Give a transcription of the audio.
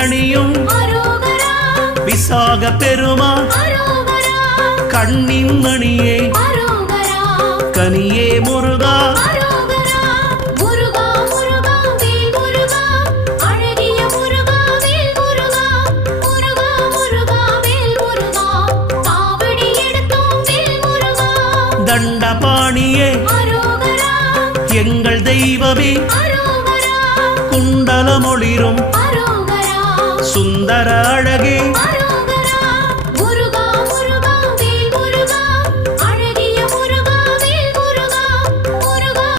அணியும் விசாக பெருமான் கண்ணின் மணியே கனியே முருகா தண்டபாணியே எங்கள் தெய்வமே குண்டலமொளிரும் சுந்தர அழகே